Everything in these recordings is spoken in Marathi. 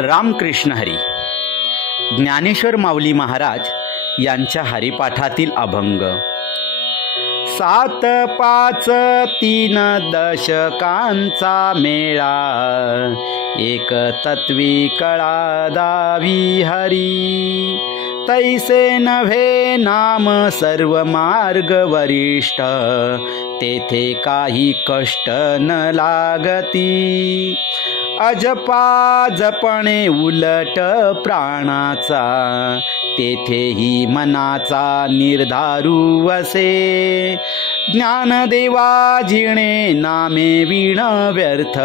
रामकृष्ण हरी. ज्ञानेश्वर माऊली महाराज यांच्या हरिपाठातील अभंग. 7 5 3 दशकांचा मेळा, एक तत्वी कळा दावी हरी. तैसे नव्हे नाम सर्व मार्ग वरिष्ठ, तेथे काही कष्ट न लागती. अजपा जपणे उलट प्राणाचा, तेथेही मनाचा निर्धारू असे. ज्ञानदेवा जिणे नामे विण व्यर्थ,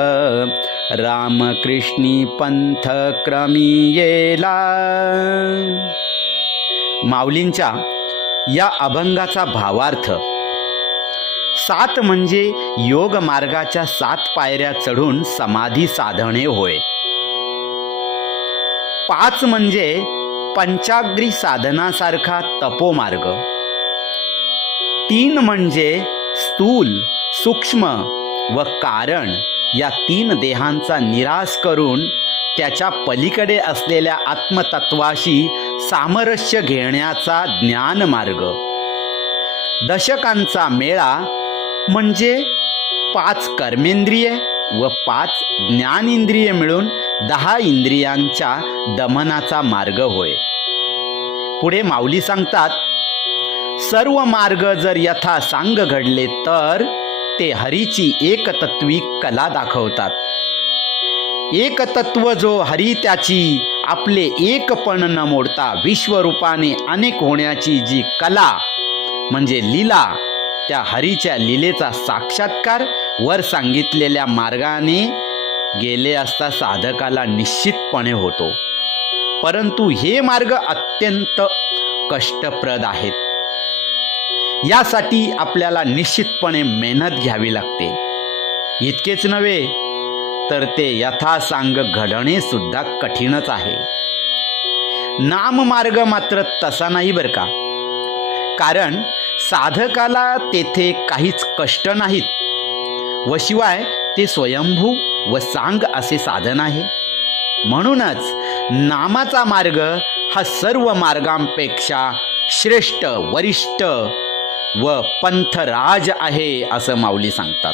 रामकृष्णी पंथ क्रमी येला. माऊलींच्या या अभंगाचा भावार्थ. 7 म्हणजे योग मार्गाच्या 7 पायऱ्या चढून समाधी साधणे होय. 5 म्हणजे पंचाग्री साधनासारखा तपोमार्ग. 3 म्हणजे स्थूल, सूक्ष्म व कारण या 3 देहांचा निराश करून त्याच्या पलीकडे असलेल्या आत्मतत्वाशी सामरस्य घेण्याचा ज्ञानमार्ग. दशकांचा मेळा म्हणजे 5 कर्मेंद्रिये व 5 ज्ञानेंद्रिये मिळून 10 इंद्रियांच्या दमनाचा मार्ग होय. पुढे माऊली सांगतात, सर्व मार्ग जर यथा सांग घडले तर ते हरीची एकतत्वी कला दाखवतात. एकतत्व जो हरी त्याची, आपले एकपण न मोडता विश्वरूपाने अनेक होण्याची जी कला म्हणजे लीला, त्या हरीच्या लीलेचा साक्षात्कार वर सांगितलेल्या मार्गाने गेले असता साधकाला निश्चितपणे होतो. परंतु हे मार्ग अत्यंत कष्टप्रद आहेत. यासाठी आपल्याला निश्चितपणे मेहनत घ्यावी लागते. इतकेच नव्हे तर ते यथासांग घडणे सुद्धा कठीणच आहे. नाममार्ग मात्र तसा नाही बरं का. कारण साधकाला तेथे काहीच कष्ट नाहीत व शिवाय ते स्वयंभू व सांग असे साधन आहे. म्हणूनच नामाचा मार्ग हा सर्व मार्गांपेक्षा श्रेष्ठ, वरिष्ठ व पंथराज आहे असं माऊली सांगतात.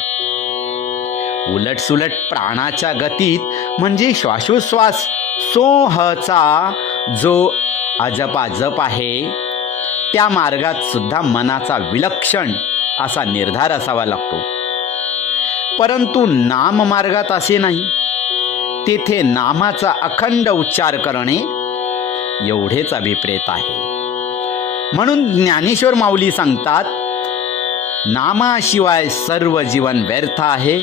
उलटसुलट प्राणाच्या गतीत म्हणजे श्वासोश्वास सोहचा जो अजपाजप आहे, त्या मार्गात सुद्धा मनाचा विलक्षण असा निर्धार असावा लागतो. परंतु नाम मार्गात असे नाही. तेथे नामाचा अखंड उच्चार करणे एवढेच अभिप्रेत आहे. म्हणून ज्ञानेश्वर माऊली सांगतात, नामाशिवाय सर्व जीवन व्यर्थ आहे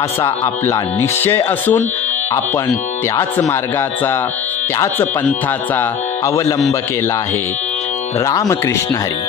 असा आपला निश्चय असून आपण त्याच मार्गाचा, त्याच पंथाचा अवलंब केला आहे. रामकृष्ण हरी.